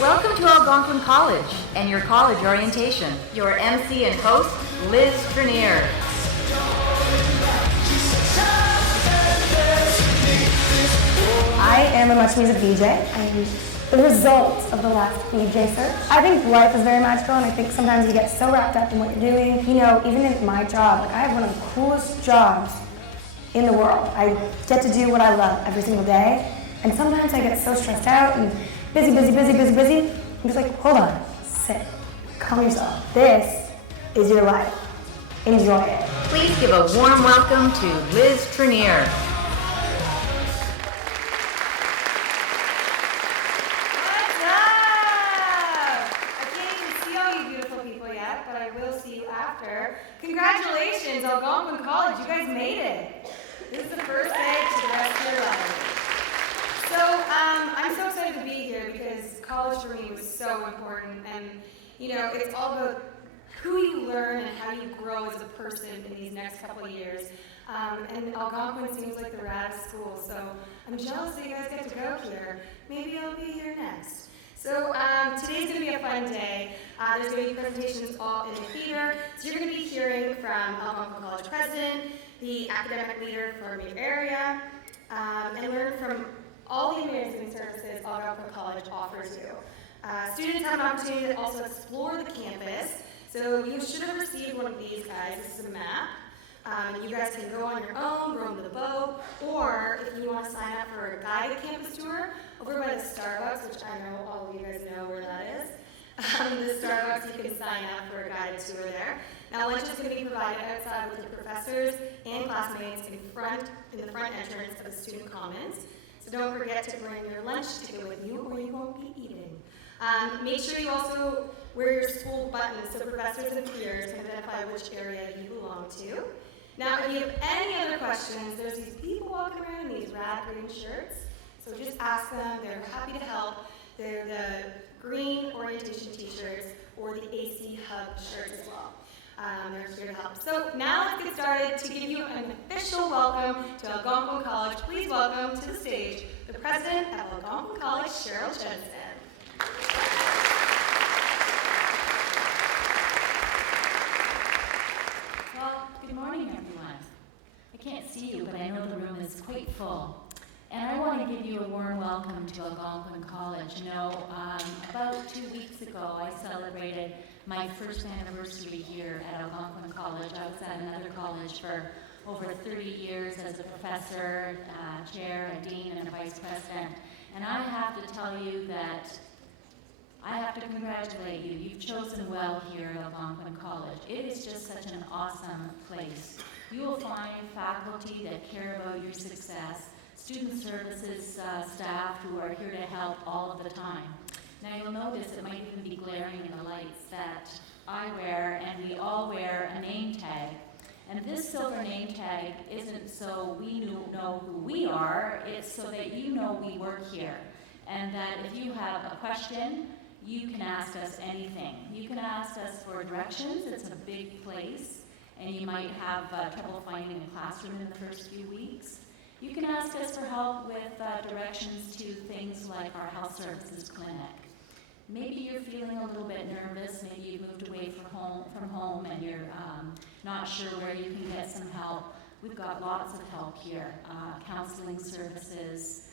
Welcome to Algonquin College and your college orientation. Your MC and host, Liz Trenier. I am a Much Music VJ. I am the result of the last VJ search. I think life is very magical, and I think sometimes you get so wrapped up in what you're doing. You know, even in my job, like I have one of the coolest jobs in the world. I get to do what I love every single day, and sometimes I get so stressed out and busy. I'm just like, hold on, sit, calm yourself. This is your life. Enjoy it. Please give a warm welcome to Liz Trenier. What's up? I can't even see all you beautiful people yet, but I will see you after. Congratulations, Algonquin College, you guys made it. This is the first day to the rest of your life. So, I'm so excited to be here because college for me was so important, and you know, it's all about who you learn and how you grow as a person in these next couple of years. And Algonquin seems like the raddest school, so I'm jealous that you guys get to go here. Maybe I'll be here next. So today's going to be a fun day. There's going to be presentations all in the theater. So you're going to be hearing from Algonquin College President, the academic leader for your area, and learn from all the amazing services Algonquin College offers you. Students have an opportunity to also explore the campus. So you should have received one of these guys. This is a map. You guys can go on your own, roam the boat, or if you want to sign up for a guided campus tour, over by the Starbucks, which I know all of you guys know where that is. The Starbucks, you can sign up for a guided tour there. Now lunch is going to be provided outside with your professors and classmates in the front entrance of the student commons. So don't forget to bring your lunch ticket with you or you won't be eating. Make sure you also wear your school buttons so professors and peers can identify which area you belong to. Now, if you have any other questions, there's these people walking around in these rad green shirts. So just ask them. They're happy to help. They're the green orientation t-shirts or the AC Hub shirts as well. They're here to help. So now let's get started. To give you an official welcome to Algonquin College, please welcome to the stage the president of Algonquin College, Cheryl Jensen. Well, good morning, everyone. I can't see you, but I know the room is quite full. And I want to give you a warm welcome to Algonquin College. You know, about 2 weeks ago, I celebrated my first anniversary here at Algonquin College. I was at another college for over 30 years as a professor, chair, a dean, and a vice president. And I have to tell you that I have to congratulate you. You've chosen well here at Algonquin College. It is just such an awesome place. You will find faculty that care about your success, student services staff who are here to help all of the time. Now you'll notice it might even be glaring in the lights that I wear, and we all wear, a name tag. And this silver name tag isn't so we know who we are, it's so that you know we work here. and that if you have a question, you can ask us anything. You can ask us for directions. It's a big place, and you might have trouble finding a classroom in the first few weeks. You can ask us for help with directions to things like our health services clinic. Maybe you're feeling a little bit nervous. Maybe you've moved away from home and you're not sure where you can get some help. We've got lots of help here, counseling services,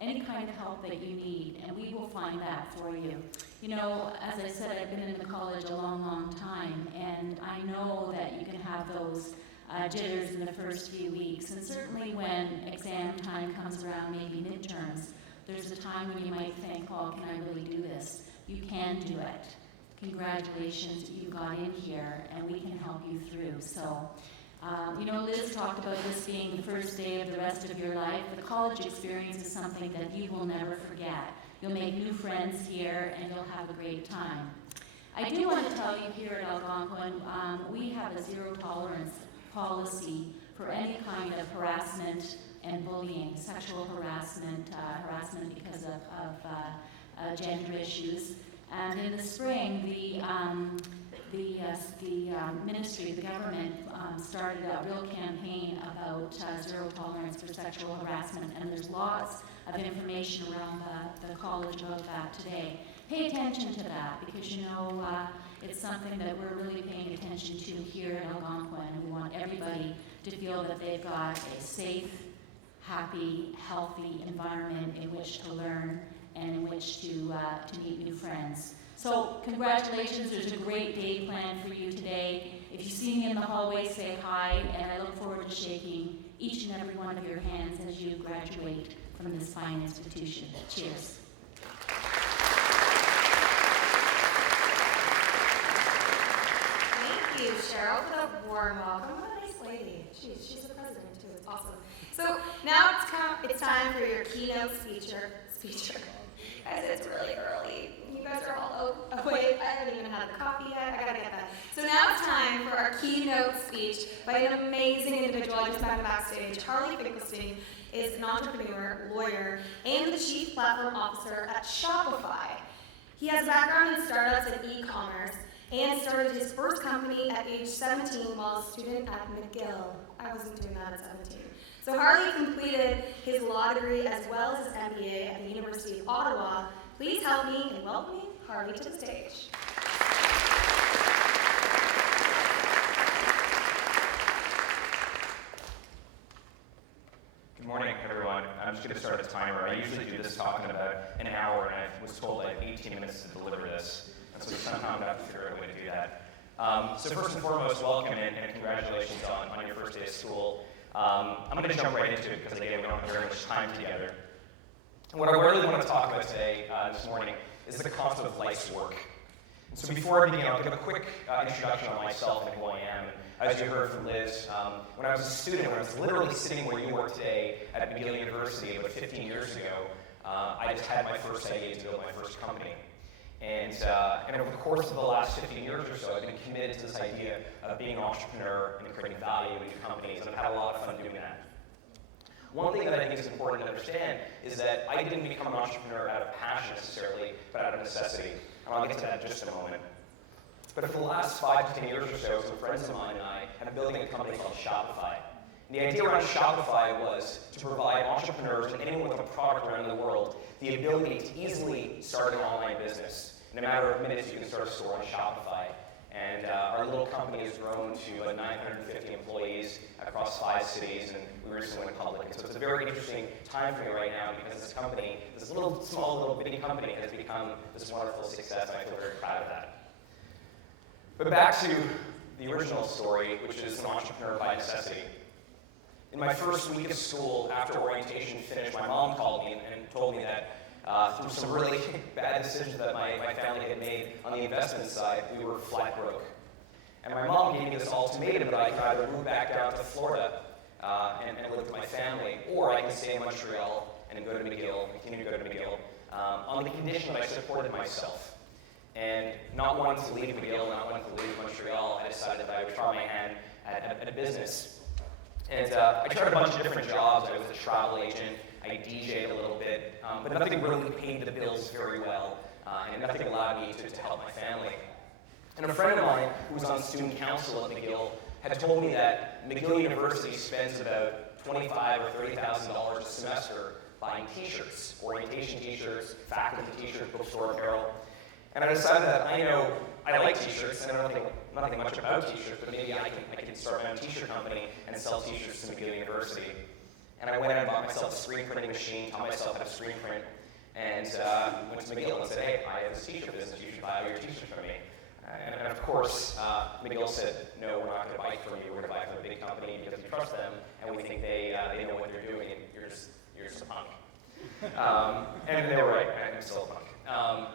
any kind of help that you need, and we will find that for you. You know, as I said, I've been in the college a long, long time, and I know that you can have those jitters in the first few weeks, and certainly when exam time comes around, maybe midterms, there's a time when you might think, oh, can I really do this? You can do it. Congratulations, you got in here, and we can help you through. So, you know, Liz talked about this being the first day of the rest of your life. The college experience is something that you will never forget. You'll make new friends here, and you'll have a great time. I do want to tell you here at Algonquin, we have a zero tolerance policy for any kind of harassment and bullying, sexual harassment, harassment because of gender issues. And in the spring, the ministry, the government, started a real campaign about zero tolerance for sexual harassment, and there's lots of information around the college about that today. Pay attention to that, because you know it's something that we're really paying attention to here in Algonquin, and we want everybody to feel that they've got a safe, happy, healthy environment in which to learn and in which to meet new friends. So congratulations, there's a great day planned for you today. If you see me in the hallway, say hi, and I look forward to shaking each and every one of your hands as you graduate from this fine institution. Cheers. Thank you, Cheryl, for the warm welcome. What a nice lady. She's the president, too. It's awesome. So now it's time for your keynote speaker. Guys, it's really early. You guys are all awake. I haven't even had the coffee yet. I gotta get that. So now it's time for our keynote speech by an amazing individual. I just met him backstage. Harley Finkelstein is an entrepreneur, lawyer, and the chief platform officer at Shopify. He has a background in startups and e-commerce, and started his first company at age 17 while a student at McGill. I wasn't doing that at 17. So Harley completed his law degree as well as his MBA at the University of Ottawa. Please help me in welcoming Harley to the stage. Good morning, everyone. I'm just going to start a timer. I usually do this talk in about an hour, and I was told I have 18 minutes to deliver this. And so somehow I'm going to have to figure out a way to do that. So first and foremost, welcome and congratulations on your first day of school. I'm going to jump right into it because, again, we don't have very much time together. And what I really want to talk about today, this morning, is the concept of life's work. And so before I begin, I'll give a quick introduction on myself and who I am. As you heard from Liz, when I was a student, when I was literally sitting where you are today at McGill University about 15 years ago, I just had my first idea to build my first company. And over the course of the last 15 years or so, I've been committed to this idea of being an entrepreneur and creating value in new companies, and I've had a lot of fun doing that. One thing that I think is important to understand is that I didn't become an entrepreneur out of passion necessarily, but out of necessity. And I'll get to that in just a moment. But for the last 5 to 10 years or so, some friends of mine and I have been building a company called Shopify. And the idea around Shopify was to provide entrepreneurs and anyone with a product around the world the ability to easily start an online business. In a matter of minutes, you can start a store on Shopify. And our little company has grown to 950 employees across 5 cities, and we recently went public. And so it's a very interesting time for me right now because this company, this little bitty company, has become this wonderful success, and I feel very proud of that. But back to the original story, which is an entrepreneur by necessity. In my first week of school, after orientation finished, my mom called me and told me that through some really bad decisions that my family had made on the investment side, we were flat broke. And my mom gave me this ultimatum that I could either move back down to Florida and live with my family, or I can stay in Montreal and go to McGill, continue to go to McGill, on the condition that I supported myself. And not wanting to leave McGill, not wanting to leave Montreal, I decided that I would try my hand at a business. And I tried a bunch of different jobs. I was a travel agent. I DJ'd a little bit, but nothing really paid the bills very well, and nothing allowed me to help my family. And a friend of mine who was on student council at McGill had told me that McGill University spends about $25,000 or $30,000 a semester buying t-shirts, orientation t-shirts, faculty t-shirts, bookstore apparel. And I decided that I like t-shirts, and I don't think nothing much about t-shirts, but maybe I can start my own t-shirt company and sell t-shirts to McGill University. And I went out and bought myself a screen printing machine, taught myself how to screen print, and went to McGill and said, hey, I have this t-shirt business, you should buy all your t-shirts from me. And of course, McGill said, no, we're not going to buy from you, we're going to buy from a big company because we trust them, and we think they know what they're doing, and you're just a punk. And they were right, I'm still a punk.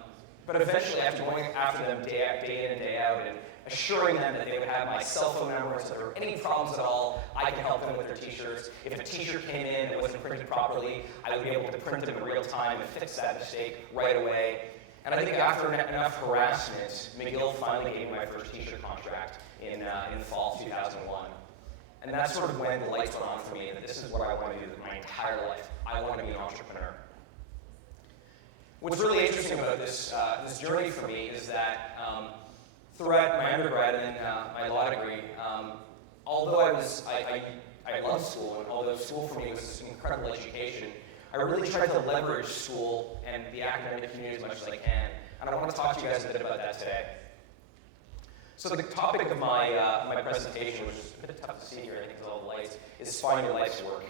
But eventually, after going after them day in and day out, and assuring them that they would have my cell phone number, so if there were any problems at all, I could help them with their t-shirts. If a t-shirt came in that wasn't printed properly, I would be able to print them in real time and fix that mistake right away. And I think after enough harassment, McGill finally gave me my first t-shirt contract in the fall of 2001. And that's sort of when the lights went on for me, that this is what I want to do my entire life. I want to be an entrepreneur. What's really interesting about this journey for me is that throughout my undergrad and then my law degree, although I loved school, and although school for me was an incredible education, I really tried to leverage school and the academic community as much as I can. And I want to talk to you guys a bit about that today. So the topic of my presentation, which is a bit tough to see here, I think, because of all the lights, is find your life's work.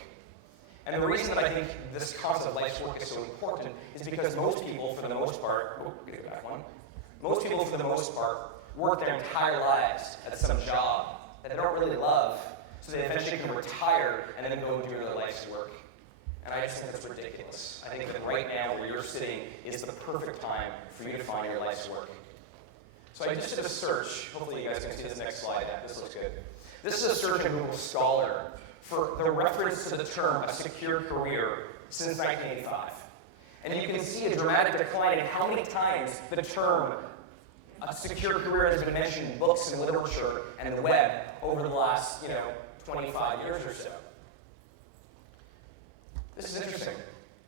And the reason that I think this concept of life's work is so important is because most people, for the most part, work their entire lives at some job that they don't really love, so they eventually can retire and then go do their life's work. And I just think that's ridiculous. I think that right now, where you're sitting, is the perfect time for you to find your life's work. So I just did a search. Hopefully you guys can see this next slide. This looks good. This is a search on Google Scholar for the reference to the term a secure career since 1985. And you can see a dramatic decline in how many times the term a secure career has been mentioned in books and literature and the web over the last 25 years or so. This is interesting.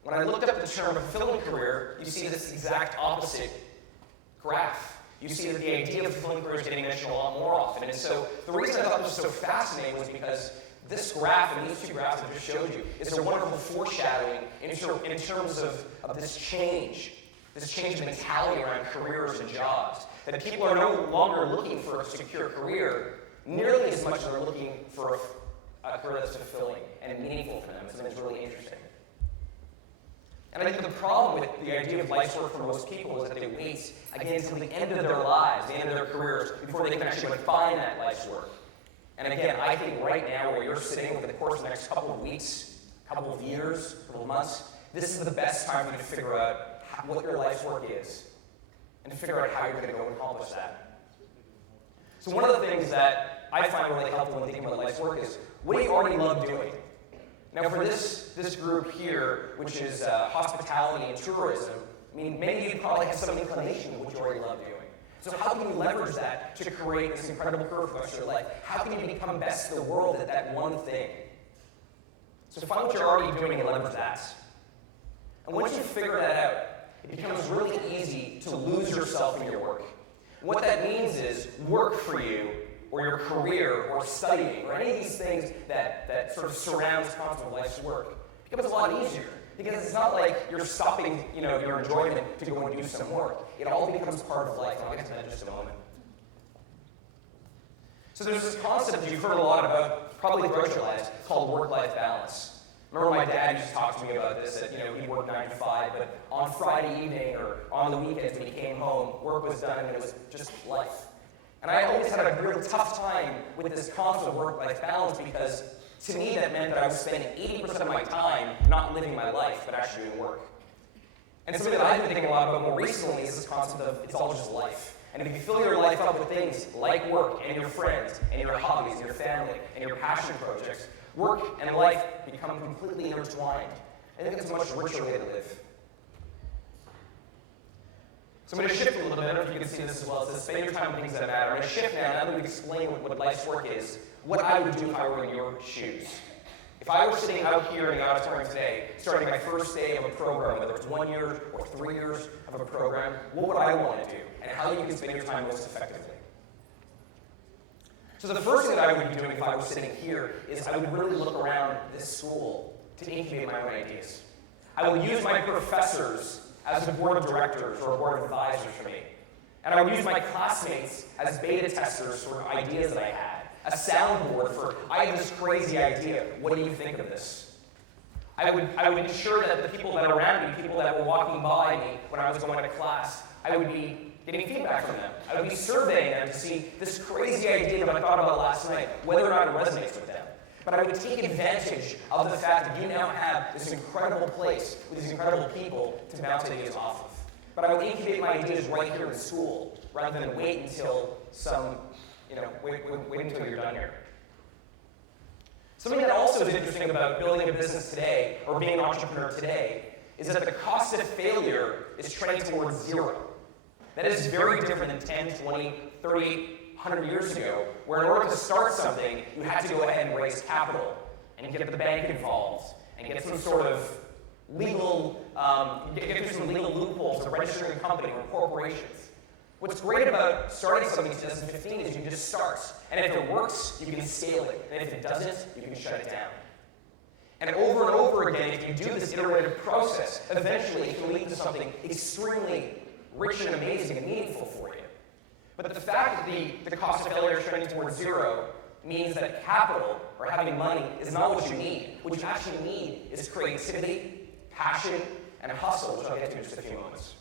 When I looked up the term fulfilling career, you see this exact opposite graph. You see that the idea of fulfilling career is getting mentioned a lot more often. And so the reason I thought this was so fascinating was because this graph and these two graphs I just showed you is a wonderful foreshadowing in terms of this change of mentality around careers and jobs. That people are no longer looking for a secure career nearly as much as they're looking for a career that's fulfilling and meaningful for them, something that's really interesting. And I think the problem with the idea of life's work for most people is that they wait, again, until the end of their lives, the end of their careers, before they can actually find that life's work. And again, I think right now, where you're sitting over the course of the next couple of weeks, couple of years, couple of months, this is the best time for you to figure out what your life's work is and to figure out how you're going to go and accomplish that. So one of the things that I find really helpful when thinking about life's work is, what do you already love doing? Now for this group here, which is hospitality and tourism, I mean, many of you probably have some inclination of what you already love doing. So how can you leverage that to create this incredible career for the rest of your life? How can you become best in the world at that one thing? So find what you're already doing and leverage that. And once you figure that out, it becomes really easy to lose yourself in your work. What that means is work for you, or your career, or studying, or any of these things that sort of surrounds the concept of life's work becomes a lot easier. Because it's not like you're stopping your enjoyment to go and do some work. It all becomes part of life, and I'll get to that in just a moment. So there's this concept you've heard a lot about, probably throughout your lives, called work-life balance. Remember my dad used to talk to me about this, that he worked 9 to 5, but on Friday evening or on the weekends when he came home, work was done and it was just life. And I always had a real tough time with this concept of work-life balance because to me that meant that I was spending 80% of my time not living my life, but actually doing work. And something that I've been thinking a lot about more recently is this concept of it's all just life. And if you fill your life up with things like work and your friends and your hobbies and your family and your passion projects, work and life become completely intertwined. I think it's a much richer way to live. So I'm going to shift a little bit. I don't know if you can see this as well. It says, spend your time on things that matter. I'm going to shift now that we've explained what life's work is, what I would do if I were in your shoes. If I were sitting out here in the auditorium today, starting my first day of a program, whether it's 1 year or 3 years of a program, what would I want to do, and how you can spend your time most effectively? So the first thing that I would be doing if I was sitting here is I would really look around this school to incubate my own ideas. I would use my professors as a board of directors or a board of advisors for me. And I would use my classmates as beta testers for ideas that I had. A soundboard for, I have this crazy idea, what do you think of this? I would ensure that the people that are around me, people that were walking by me when I was going to class, I would be getting feedback from them. I would be surveying them to see this crazy idea that I thought about last night, whether or not it resonates with them. But I would take advantage of the fact that you now have this incredible place with these incredible people to bounce ideas off of. But I would incubate my ideas right here in school, rather than wait until wait until you're done here. Something that also is interesting about building a business today, or being an entrepreneur today, is that the cost of failure is trending towards zero. That is very different than 10, 20, 30, 100 years ago, where in order to start something, you had to go ahead and raise capital, and get the bank involved, and get some sort of legal, get through some legal loopholes of registering a company or corporations. What's great about starting something in 2015 is you can just start. And if it works, you can scale it. And if it doesn't, you can shut it down. And over again, if you do this iterative process, eventually it can lead to something extremely rich and amazing and meaningful for you. But the fact that the cost of failure is trending towards zero means that capital, or having money, is not what you need. What you actually need is creativity, passion, and hustle, which I'll get to in just a few moments.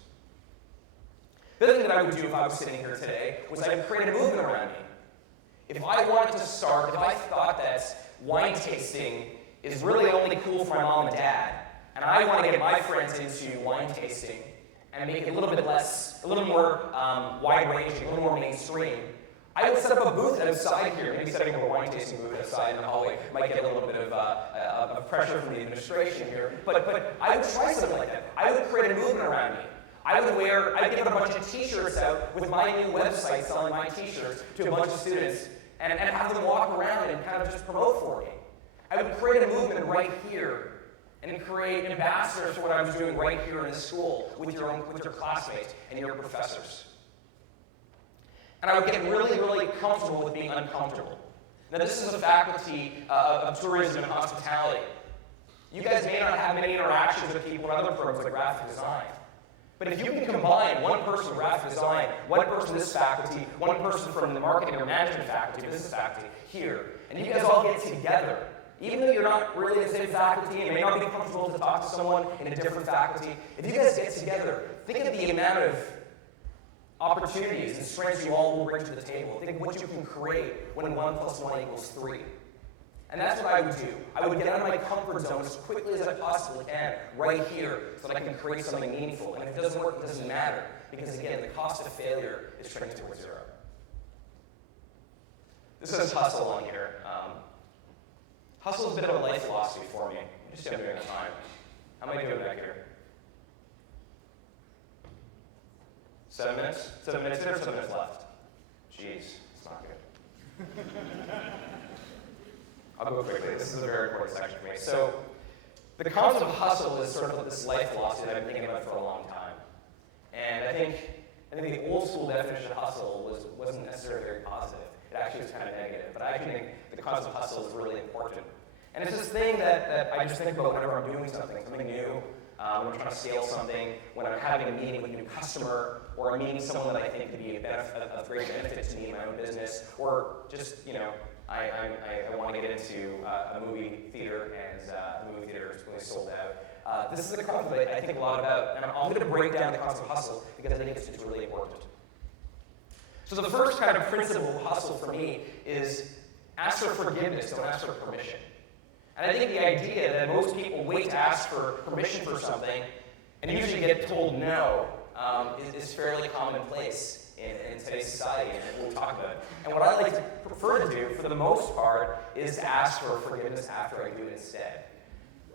The other thing that I would do if I was sitting here today was I would create a movement around me. If I wanted to start, if I thought that wine tasting is really only cool for my mom and dad, and I want to get my friends into wine tasting and make it a little more wide-ranging, a little more mainstream, I would set up a booth outside here, maybe setting up a wine tasting booth outside in the hallway. Might get a little bit of pressure from the administration here, but I would try something like that. I would create a movement around me. I'd give a bunch of t-shirts out with my new website selling my t-shirts to a bunch of students and have them walk around and kind of just promote for me. I would create a movement right here and create ambassadors for what I was doing right here in this school with your classmates and your professors. And I would get really, really comfortable with being uncomfortable. Now this is a faculty of tourism and hospitality. You guys may not have many interactions with people in other programs like graphic design. But if you can combine one person graphic design, one person this faculty, one person from the marketing or management faculty, business faculty here, and you guys all get together, even though you're not really in the same faculty and you may not be comfortable to talk to someone in a different faculty, if you guys get together, think of the amount of opportunities and strengths you all will bring to the table. Think of what you can create when 1 + 1 = 3. And that's what I would do. I would get out of my comfort zone as quickly as I possibly can, right here, so that I can create something meaningful. And if it doesn't work, it doesn't matter. Because again, the cost of failure is trending towards zero. This says hustle on here. Hustle is a bit of a life philosophy for me. I'm just doing the time. How am I doing back here? 7 minutes? 7 minutes in or 7 minutes left? Jeez, it's not good. I'll go quickly. This is a very important section for me. So, the concept of hustle is sort of this life philosophy that I've been thinking about for a long time. And I think the old school definition of hustle wasn't necessarily very positive. It actually was kind of negative. But I actually think the concept of hustle is really important. And it's this thing that I just think about whenever I'm doing something new, when I'm trying to scale something, when I'm having a meeting with a new customer, or I'm meeting someone that I think could be of great benefit to me in my own business, or just, I want to get into a movie theater, and the movie theater is really sold out. This is a concept that I think a lot about, and I'm going to break down the concept of hustle because I think it's really important. So the first kind of principle of hustle for me is ask for forgiveness, don't ask for permission. And I think the idea that most people wait to ask for permission for something and usually get told no is fairly commonplace in today's society and we'll talk about it. And what I like to prefer to do, for the most part, is to ask for forgiveness after I do it instead.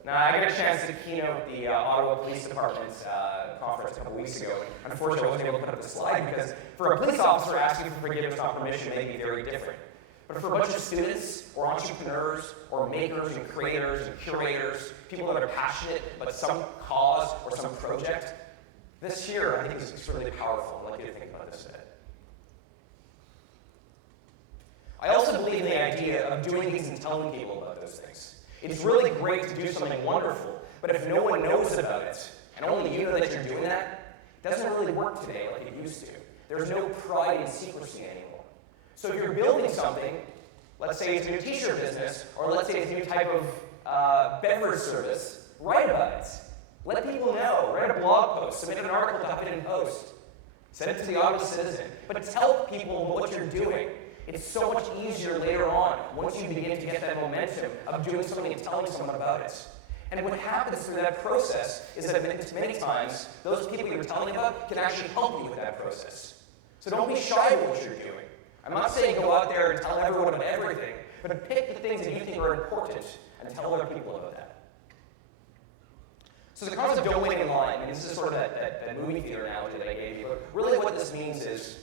Now, I got a chance to keynote the Ottawa Police Department's conference a couple weeks ago, and unfortunately I wasn't able to put up the slide because for a police officer asking for forgiveness on permission may be very different. But for a bunch of students, or entrepreneurs, or makers and creators and curators, people that are passionate about some cause or some project, this here, I think, is extremely powerful. I'd like you to think about this a bit. I also believe in the idea of doing things and telling people about those things. It's really great to do something wonderful, but if no one knows about it, and only you know that you're doing that, it doesn't really work today like it used to. There's no pride in secrecy anymore. So if you're building something, let's say it's a new t-shirt business, or let's say it's a new type of beverage service, write about it. Let people know. Write a blog post, submit an article to Huffington Post, send it to the Ottawa Citizen, but tell people what you're doing. It's so much easier later on, once you begin to get that momentum of doing something and telling someone about it. And what happens through that process is that many times, those people you're telling about can actually help you with that process. So don't be shy about what you're doing. I'm not saying go out there and tell everyone about everything, but pick the things that you think are important and tell other people about that. So the concept of don't wait in line, and this is sort of that movie theater analogy that I gave you, but really what this means is,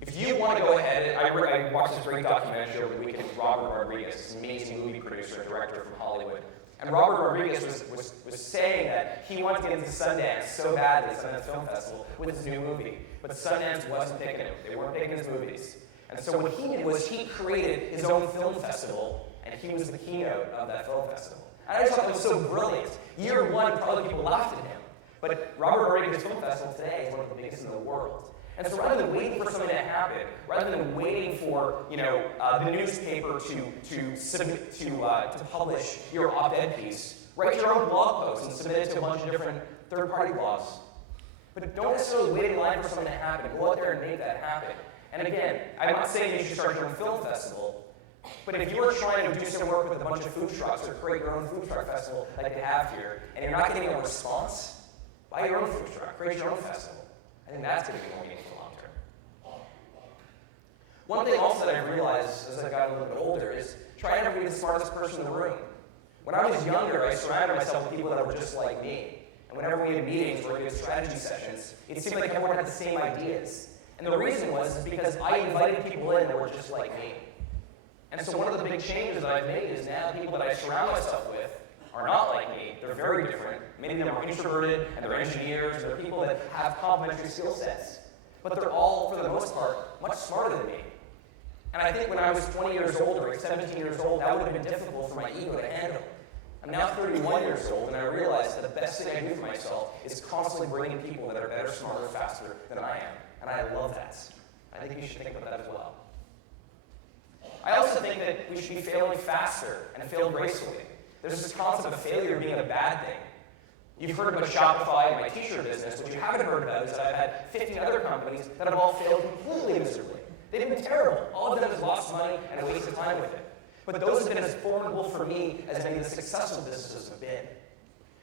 if you want to go ahead, I watched this great documentary over the weekend with Robert Rodriguez, this amazing movie producer and director from Hollywood. And Robert Rodriguez was saying that he wanted to get into Sundance so badly, Sundance Film Festival, with his new movie. But Sundance wasn't picking him. They weren't picking his movies. And so what he did was he created his own film festival, and he was the keynote of that film festival. And I just thought it was so brilliant. Year one, probably people laughed at him. But Robert Rodriguez Film Festival today is one of the biggest in the world. And so rather than waiting for something to happen, rather than waiting for the newspaper to publish your op-ed piece, write your own blog post and submit it to a bunch of different third-party blogs. But don't necessarily wait in line for something to happen. Go out there and make that happen. And again, I'm not saying you should start your own film festival, but if you're trying to do some work with a bunch of food trucks or create your own food truck festival like they have here, and you're not getting a response, buy your own food truck, create your own festival. I think that's going to be more meaningful long term. One thing also that I realized as I got a little bit older is trying to be the smartest person in the room. When I was younger, I surrounded myself with people that were just like me. And whenever we had meetings or we had strategy sessions, it seemed like everyone had the same ideas. And the reason was because I invited people in that were just like me. And so one of the big changes that I've made is now people that I surround myself with are not like me. They're very different. Many of them are introverted, and they're engineers. They're people that have complementary skill sets. But they're all, for the most part, much smarter than me. And I think when I was 20 years old or 17 years old, that would have been difficult for my ego to handle. I'm now 31 years old, and I realize that the best thing I do for myself is constantly bringing people that are better, smarter, faster than I am. And I love that. I think you should think about that as well. I also think that we should be failing faster and fail gracefully. There's this concept of failure being a bad thing. You've heard about Shopify and my t-shirt business. What you haven't heard about is that I've had 15 other companies that have all failed completely miserably. They've been terrible. All of them has lost money and a waste of time with it. But those have been as formidable for me as many of the successful businesses have been.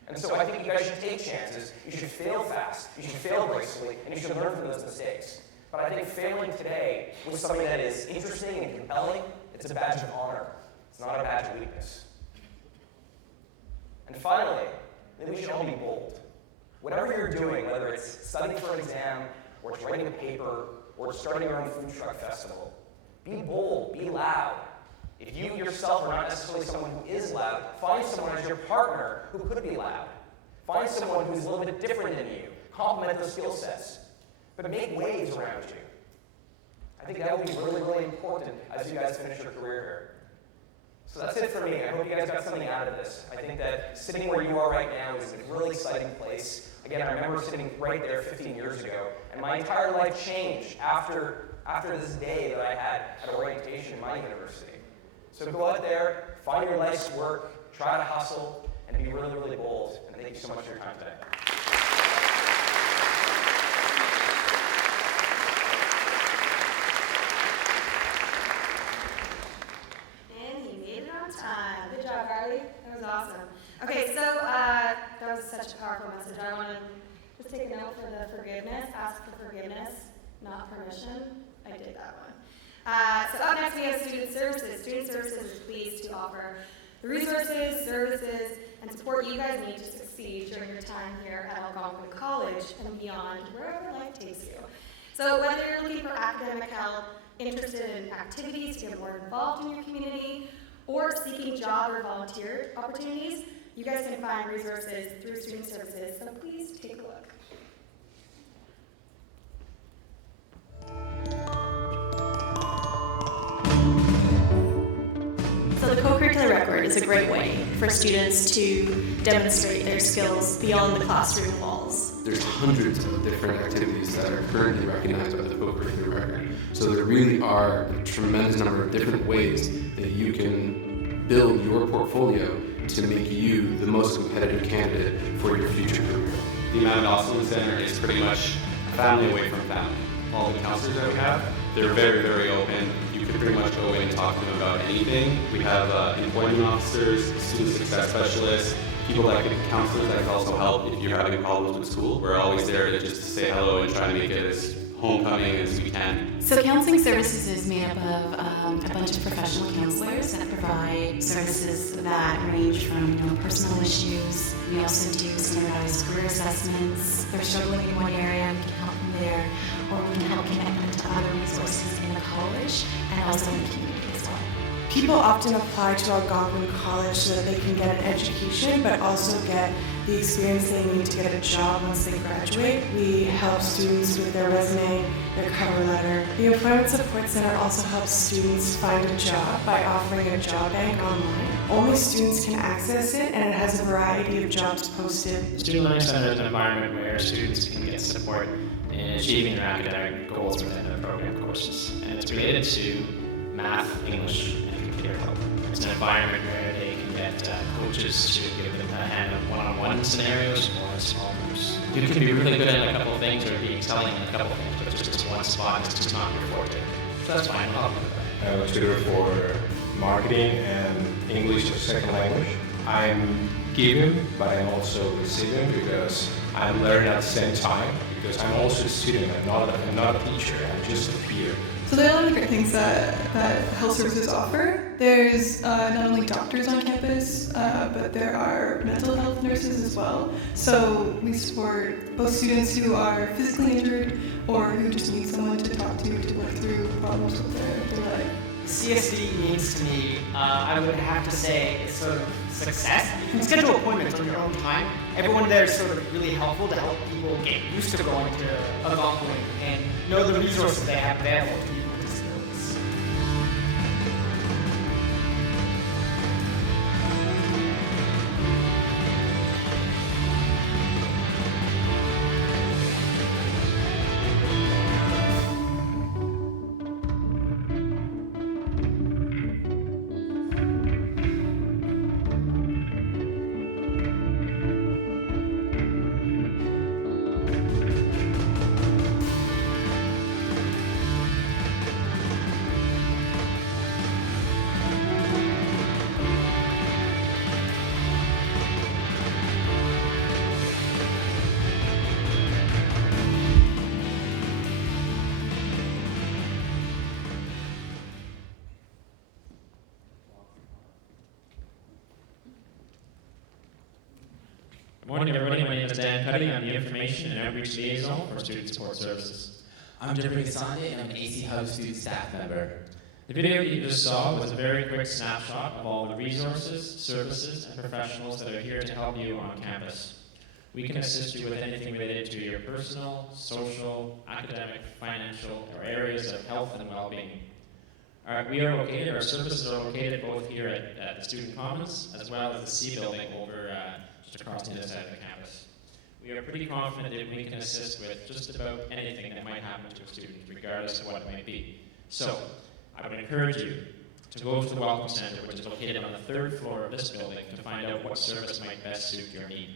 And so I think you guys should take chances. You should fail fast. You should fail gracefully. And you should learn from those mistakes. But I think failing today with something that is interesting and compelling, it's a badge of honor. It's not a badge of weakness. And finally, we should all be bold. Whatever you're doing, whether it's studying for an exam, or it's writing a paper, or it's starting your own food truck festival, be bold, be loud. If you yourself are not necessarily someone who is loud, find someone as your partner who could be loud. Find someone who's a little bit different than you. Complement those skill sets. But make waves around you. I think that will be really, really important as you guys finish your career here. So that's it for me. I hope you guys got something out of this. I think that sitting where you are right now is a really exciting place. Again, I remember sitting right there 15 years ago, and my entire life changed after this day that I had at orientation in my university. So go out there, find your life's work, try to hustle, and be really, really bold. And thank you so much for your time today. Good job, Carly. That was awesome. Okay, so that was such a powerful message. I want to just take a note for the forgiveness. Ask for forgiveness, not permission. I did that one. So up next we have Student Services. Student Services is pleased to offer the resources, services, and support you guys need to succeed during your time here at Algonquin College and beyond, wherever life takes you. So whether you're looking for academic help, interested in activities to get more involved in your community, or seeking job or volunteer opportunities, you guys can find resources through Student Services, so please take a look. So the co-curricular record is a great way for students to demonstrate their skills beyond the classroom walls. There's hundreds of different activities that are currently recognized by the co-curricular record. So there really are a tremendous number of different ways that you can build your portfolio to make you the most competitive candidate for your future career. The Amanda Austin Center is pretty much a family away from family. All the counselors that we have, they're very, very open. You can pretty much go in and talk to them about anything. We have employment officers, student success specialists, people that can, counselors that can also help if you're having problems with school. We're always there to just say hello and try to make it as homecoming as we can. So Counseling Services is made up of a bunch of professional counselors that provide services that range from personal issues. We also do standardized career assessments. If they're struggling in one area, we can help them there, or we can help connect them to other resources in the college and also in the community as well. People often apply to Algonquin College so that they can get an education, but also get the experience they need to get a job once they graduate. We help students with their resume, their cover letter. The Employment Support Center also helps students find a job by offering a job bank online. Only students can access it, and it has a variety of jobs posted. The Student Learning Center is an environment where students can get support in achieving their academic goals within their program courses. And it's related to math, English, and computer help. It's an environment where they can get coaches to give them a hand in one-on-one scenarios or in small groups. You can be really good at a couple of things or be excelling in a couple of things, but just this one spot is just not your forte. So that's fine, I'll help with that. I'm a tutor for marketing and English as a second language. I'm giving, but I'm also receiving because I'm learning at the same time. Because I'm also a student, I'm not a teacher, I'm just a peer. So there are a lot of great things that health services offer. There's not only doctors on campus, but there are mental health nurses as well. So we support both students who are physically injured or who just need someone to talk to work through problems with their life. CSD means to me, I would have to say, it's sort of success. You can schedule appointments on your own time. Everyone there is sort of really helpful to help people get used to going to Algonquin and know the resources they have available to people with disabilities. Good morning, everybody. My name is Dan Cuddy. I'm the Information and Outreach Liaison for Student Support Services. I'm Jeffrey Gasande, and I'm an AC Hub student staff member. The video that you just saw was a very quick snapshot of all the resources, services, and professionals that are here to help you on campus. We can assist you with anything related to your personal, social, academic, financial, or areas of health and well-being. Our services are located both here at the Student Commons, as well as the C building over just across the other side of the campus. We are pretty confident that we can assist with just about anything that might happen to a student, regardless of what it may be. So, I would encourage you to go to the Welcome Center, which is located on the 3rd floor of this building, to find out what service might best suit your need.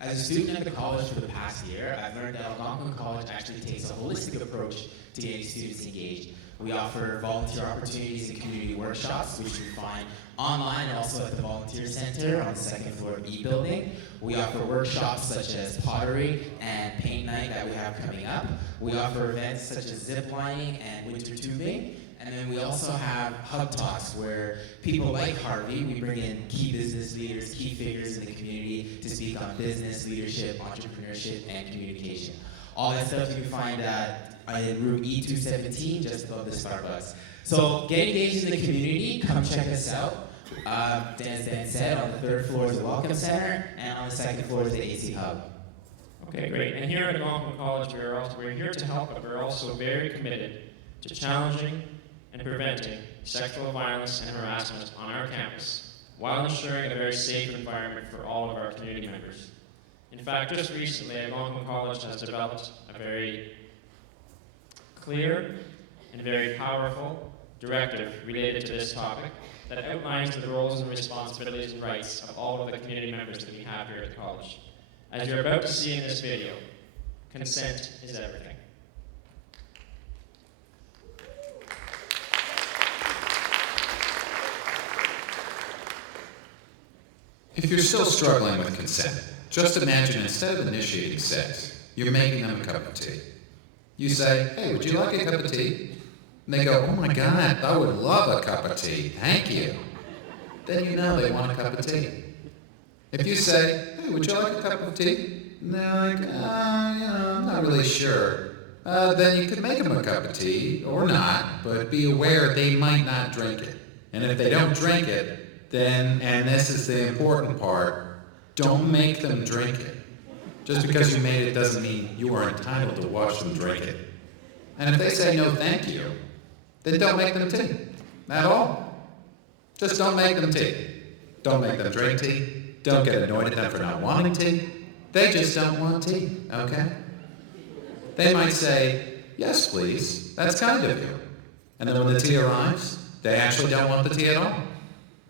As a student at the college for the past year, I've learned that Algonquin College actually takes a holistic approach to getting students engaged. We offer volunteer opportunities and community workshops, which you can find online and also at the Volunteer Center on the 2nd floor of E building. We offer workshops such as pottery and paint night that we have coming up. We offer events such as zip lining and winter tubing. And then we also have hub talks where people like Harvey, we bring in key business leaders, key figures in the community to speak on business, leadership, entrepreneurship, and communication. All that stuff you can find at in room E217, just above the Starbucks. So get engaged in the community, come check us out. As Dan said, on the 3rd floor is the Welcome Center, and on the 2nd floor is the AC Hub. Okay, great. And here at Algonquin College, we're here to help, but we're also very committed to challenging and preventing sexual violence and harassment on our campus, while ensuring a very safe environment for all of our community members. In fact, just recently, Algonquin College has developed a very clear and very powerful directive related to this topic that outlines the roles and responsibilities and rights of all of the community members that we have here at the college. As you're about to see in this video, consent is everything. If you're still struggling with consent, just imagine instead of initiating sex, you're making them a cup of tea. You say, hey, would you like a cup of tea? And they go, oh my God, I would love a cup of tea, thank you. Then you know they want a cup of tea. If you say, hey, would you like a cup of tea? And they're like, I'm not really sure. Then you could make them a cup of tea, or not, but be aware they might not drink it. And if they don't drink it, then, and this is the important part, don't make them drink it. Just because you made it doesn't mean you are entitled to watch them drink it. And if they say no thank you, then don't make them tea. At all. Just don't make them tea. Don't make them drink tea. Don't get annoyed at them for not wanting tea. They just don't want tea, okay? They might say, yes please, that's kind of you. And then when the tea arrives, they actually don't want the tea at all.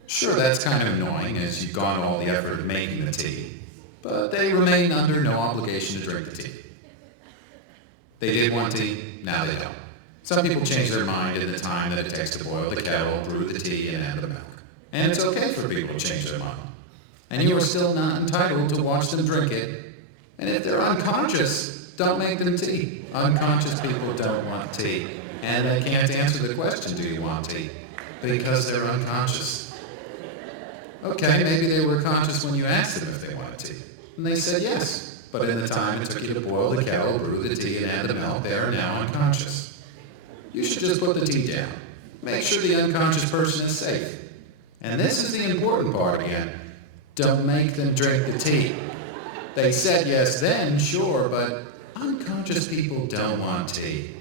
Sure, that's kind of annoying as you've gone all the effort of making the tea, but they remain under no obligation to drink the tea. They did want tea, now they don't. Some people change their mind in the time that it takes to boil the kettle, brew the tea, and add the milk. And it's okay for people to change their mind. And you are still not entitled to watch them drink it. And if they're unconscious, don't make them tea. Unconscious people don't want tea. And they can't answer the question, do you want tea? Because they're unconscious. Okay, maybe they were conscious when you asked them if they wanted tea. And they said yes. But in the time it took you to boil the kettle, brew the tea, and add the milk, they are now unconscious. You should just put the tea down. Make sure the unconscious person is safe. And this is the important part again. Don't make them drink the tea. They said yes then, sure, but unconscious people don't want tea.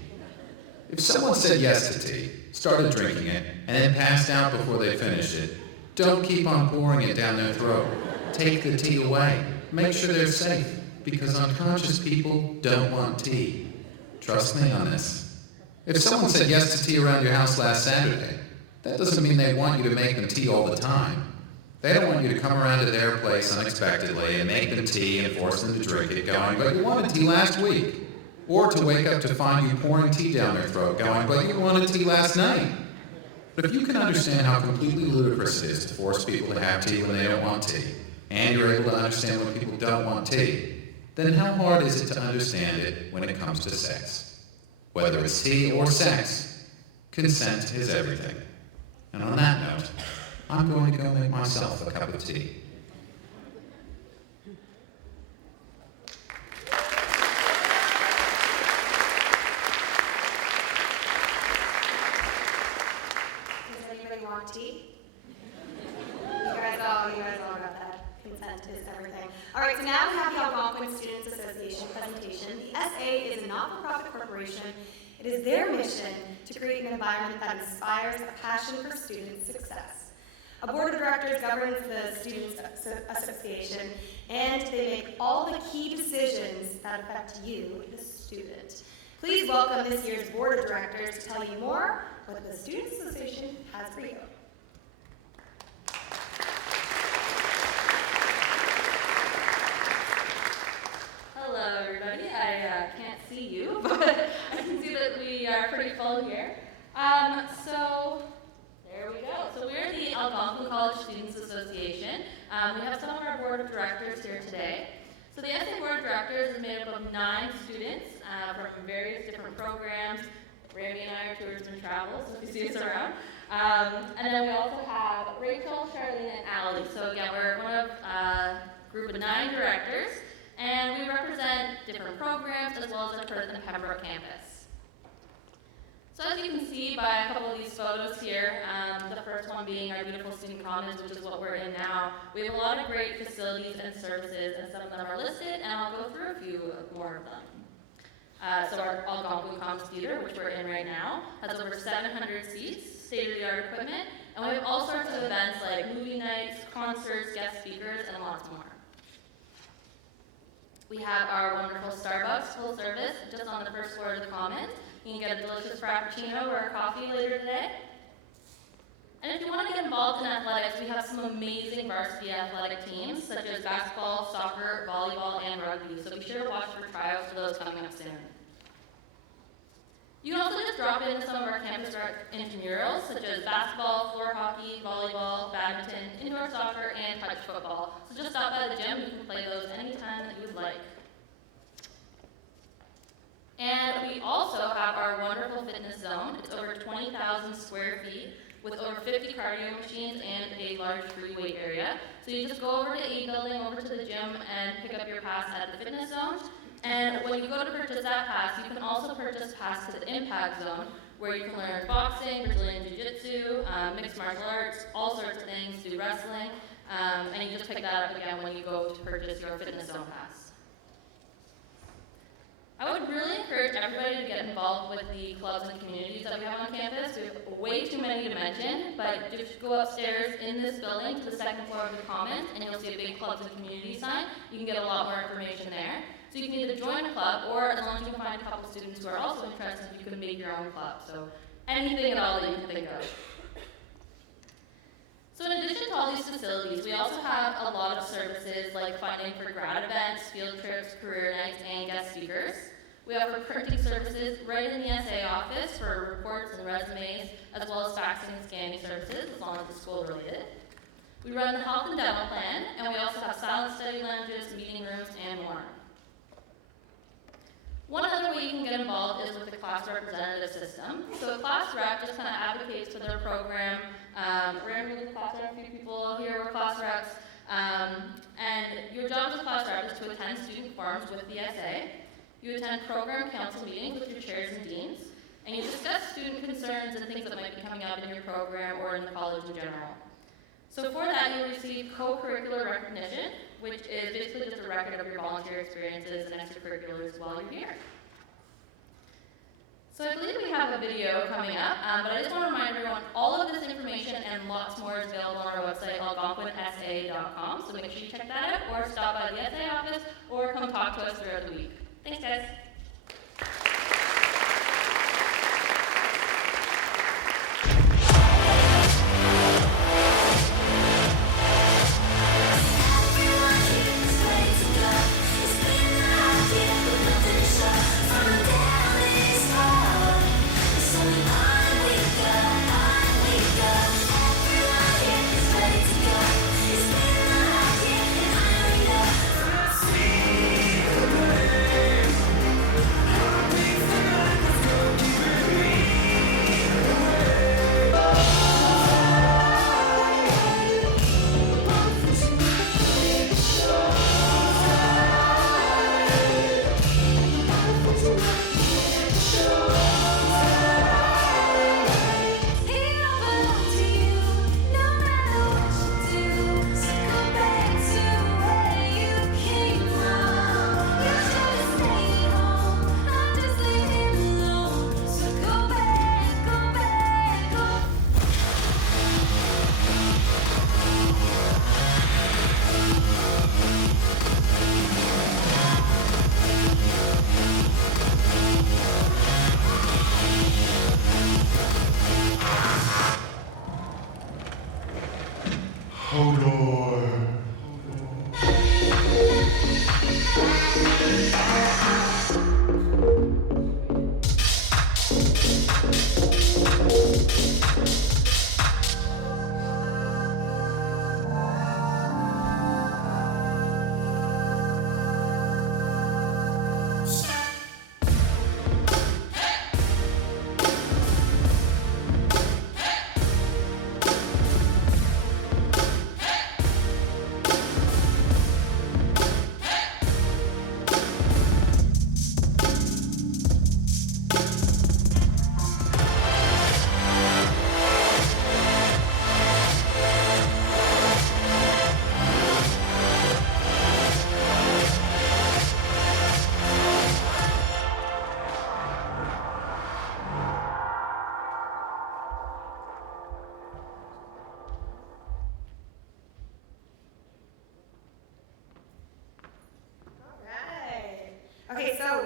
If someone said yes to tea, started drinking it, and then passed out before they finished it, don't keep on pouring it down their throat. Take the tea away. Make sure they're safe, because unconscious people don't want tea. Trust me on this. If someone said yes to tea around your house last Saturday, that doesn't mean they want you to make them tea all the time. They don't want you to come around to their place unexpectedly and make them tea and force them to drink it, going, but you wanted tea last week. Or to wake up to find you pouring tea down their throat, going, but you wanted tea last night. But if you can understand how completely ludicrous it is to force people to have tea when they don't want tea, and you're able to understand when people don't want tea, then how hard is it to understand it when it comes to sex? Whether it's tea or sex, consent is everything. And on that note, I'm going to go make myself a cup of tea. Tea? You guys all got that. Consent is everything. All right, so now we have the Algonquin Students Association presentation. The SA is a not-for-profit corporation. It is their mission to create an environment that inspires a passion for student success. A board of directors governs the Students Association, and they make all the key decisions that affect you, the student. Please welcome this year's board of directors to tell you more what the Students Association has for you. Hello everybody, I can't see you, but I can see that we are pretty full here. So there we go. So we're the Algonquin College Students Association. We have some of our board of directors here today. So the SA board of directors is made up of 9 students from various different programs. Rami and I are tours and travels, so if you see us around. And then we also have Rachel, Charlene, and Allie. So again, we're one of a group of 9 directors, and we represent different programs as well as the Pembroke campus. So as you can see by a couple of these photos here, the first one being our beautiful student commons, which is what we're in now, we have a lot of great facilities and services, and some of them are listed, and I'll go through a few more of them. So our Algonquin Commons Theater, which we're in right now, has over 700 seats, state-of-the-art equipment, and we have all sorts of events like movie nights, concerts, guest speakers, and lots more. We have our wonderful Starbucks full service just on the first floor of the Commons. You can get a delicious frappuccino or a coffee later today. And if you want to get involved in athletics, we have some amazing varsity athletic teams, such as basketball, soccer, volleyball, and rugby. So be sure to watch for tryouts for those coming up soon. You can also just drop into some of our campus rec intramurals, such as basketball, floor hockey, volleyball, badminton, indoor soccer, and touch football. So just stop by the gym, you can play those anytime that you would like. And we also have our wonderful fitness zone. It's over 20,000 square feet with over 50 cardio machines and a large free weight area. So you just go over to A building, over to the gym, and pick up your pass at the fitness zone. And when you go to purchase that pass, you can also purchase pass to the impact zone, where you can learn boxing, Brazilian jiu-jitsu, mixed martial arts, all sorts of things, do wrestling, and you just pick that up again when you go to purchase your fitness zone pass. I would really encourage everybody to get involved with the clubs and communities that we have on campus. We have way too many to mention, but just go upstairs in this building to the second floor of the Commons, and you'll see a big clubs and community sign. You can get a lot more information there. So you can either join a club, or as long as you can find a couple students who are also interested, you can make your own club. So anything at all that you can think of. So in addition to all these facilities, we also have a lot of services like funding for grad events, field trips, career nights, and guest speakers. We offer printing services right in the SA office for reports and resumes, as well as faxing and scanning services, as long as it's school related. We run the health and dental plan, and we also have silent study lounges, meeting rooms, and more. One other way you can get involved is with the class representative system. So a class rep just kind of advocates for their program. We're going to do the class rep, a few people here were class reps. And your job as a class rep is to attend student forums with the SA. You attend program council meetings with your chairs and deans. And you discuss student concerns and things that might be coming up in your program or in the college in general. So for that, you'll receive co-curricular recognition, which is basically just a record of your volunteer experiences and extracurriculars while you're here. So I believe we have a video coming up, but I just want to remind everyone, all of this information and lots more is available on our website, algonquinsa.com, so make sure you check that out, or stop by the SA office, or come talk to us throughout the week. Thanks, guys.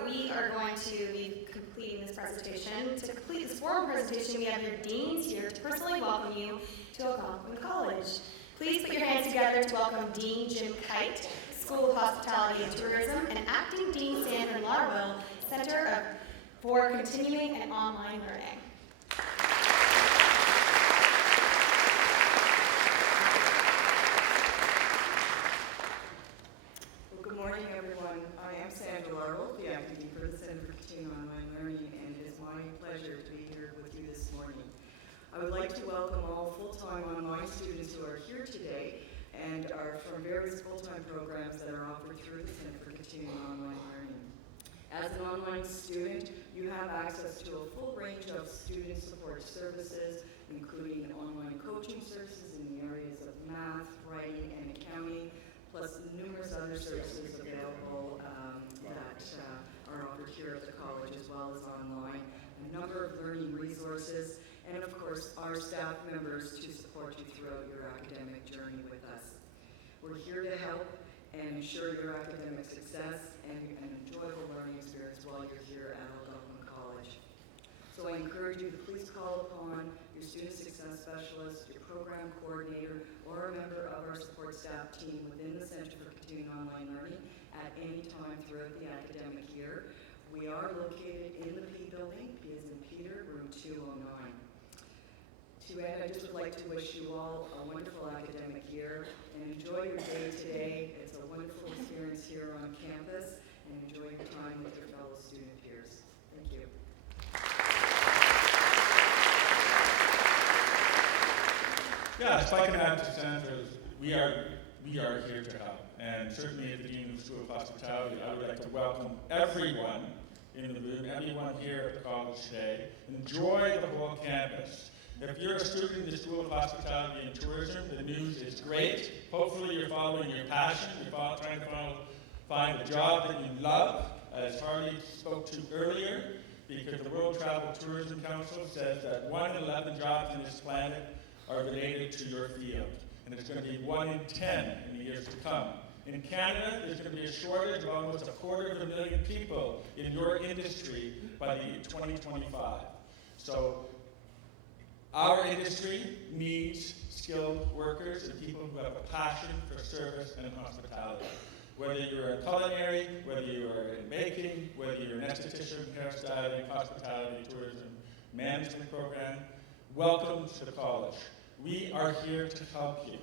we are going to be completing this presentation. To complete this formal presentation, we have your deans here to personally welcome you to Algonquin College. Please put your hands together to welcome Dean Jim Kite, School of Hospitality and Tourism, and Acting Dean Sandra Larwell, Center for Continuing and Online Learning. Well, good morning, everyone. I am Sandra Larwell, the Acting Dean for the Center for Continuing Online Learning, and it is my pleasure to be here with you this morning. I would like to welcome all full-time online students who are here today and are from various full-time programs that are offered through the Center for Continuing Online Learning. As an online student, you have access to a full range of student support services, including online coaching services in the areas of math, writing, and accounting, plus numerous other services available that are offered here at the college as well as online, a number of learning resources, and of course our staff members to support you throughout your academic journey with us. We're here to help and ensure your academic success and an enjoyable learning experience while you're here at Algonquin College. So I encourage you to please call upon your student success specialist, your program coordinator, or a member of our support staff team within the Center for Continuing Online Learning at any time throughout the academic year. We are located in the P building, P as in Peter, room 209. To end, I just would like to wish you all a wonderful academic year and enjoy your day today. It's a wonderful experience here on campus, and enjoy your time with your fellow student peers. Thank you. Yeah, if I can add to Sandra's, we are here to help. And certainly at the Dean of the School of Hospitality, I would like to welcome everyone in the room, everyone here at the college today. Enjoy the whole campus. If you're a student in the School of Hospitality and Tourism, the news is great. Hopefully you're following your passion. You're trying to find a job that you love, as Harley spoke to earlier, because the World Travel Tourism Council says that 1 in 11 jobs on this planet are related to your field. And it's going to be 1 in 10 in the years to come. In Canada, there's going to be a shortage of almost 250,000 people in your industry by the year 2025. So our industry needs skilled workers and people who have a passion for service and hospitality. Whether you're in culinary, whether you are in baking, whether you're an esthetician, hairstyling, hospitality, tourism, management program, welcome to the college. We are here to help you.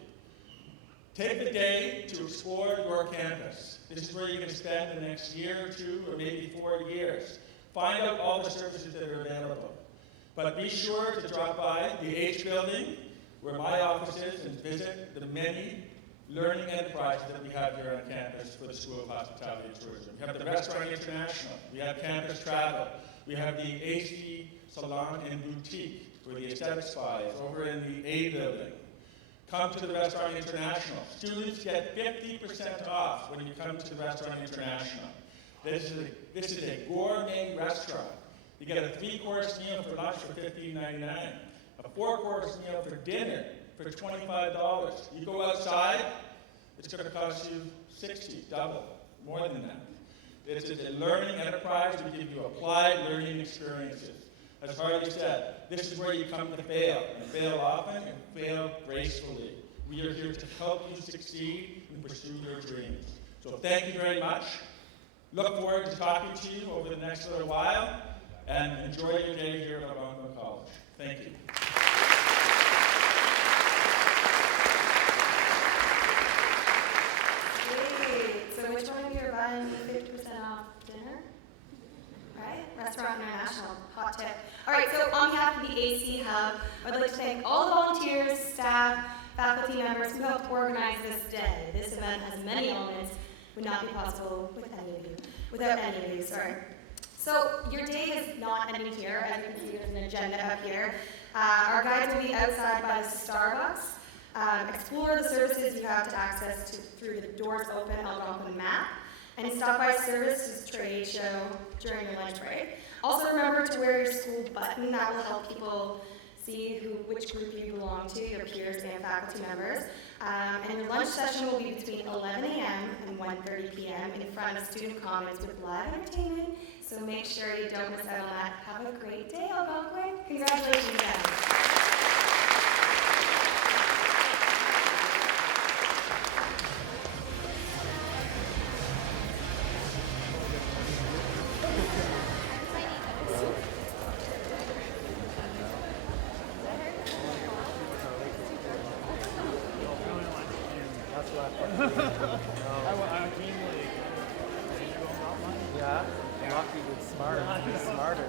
Take the day to explore your campus. This is where you're going to spend the next year or 2 or maybe 4 years. Find out all the services that are available. But be sure to drop by the H building, where my office is, and visit the many learning enterprises that we have here on campus for the School of Hospitality and Tourism. We have the Restaurant International, we have Campus Travel, we have the AC Salon and Boutique, where the aesthetic spa is, over in the A building. Come to the Restaurant International. Students get 50% off when you come to the Restaurant International. This is a gourmet restaurant. You get a 3-course meal for lunch for $15.99, a 4-course meal for dinner for $25. You go outside, it's going to cost you $60, double, more than that. It's a learning enterprise to give you applied learning experiences. As Harley said, this is where you come to fail, and fail often and fail gracefully. We are here to help you succeed and pursue your dreams. So thank you very much. Look forward to talking to you over the next little while, and enjoy your day here at Algonquin College. Thank you. Sweet. So which one of you are buying the 50% off dinner? Right? Restaurant International. Hot tip. All right, so on behalf of the AC Hub, I'd like to thank all the volunteers, staff, faculty members who helped organize this day. This event has many elements, would not be possible without any of you, sorry. So your day is not ending here. As you can see, there's an agenda up here. Our guides will be outside by the Starbucks. Explore the services you have to access through the Doors Open Algonquin map, and stop by services trade show during your lunch break. Also remember to wear your school button. That will help people see which group you belong to, your peers and faculty members. And your lunch session will be between 11 a.m. and 1:30 p.m. in front of Student Commons with live entertainment. So make sure you don't miss out on that. Have a great day, Algonquin. Congratulations, guys. Yeah, Rocky was smarter.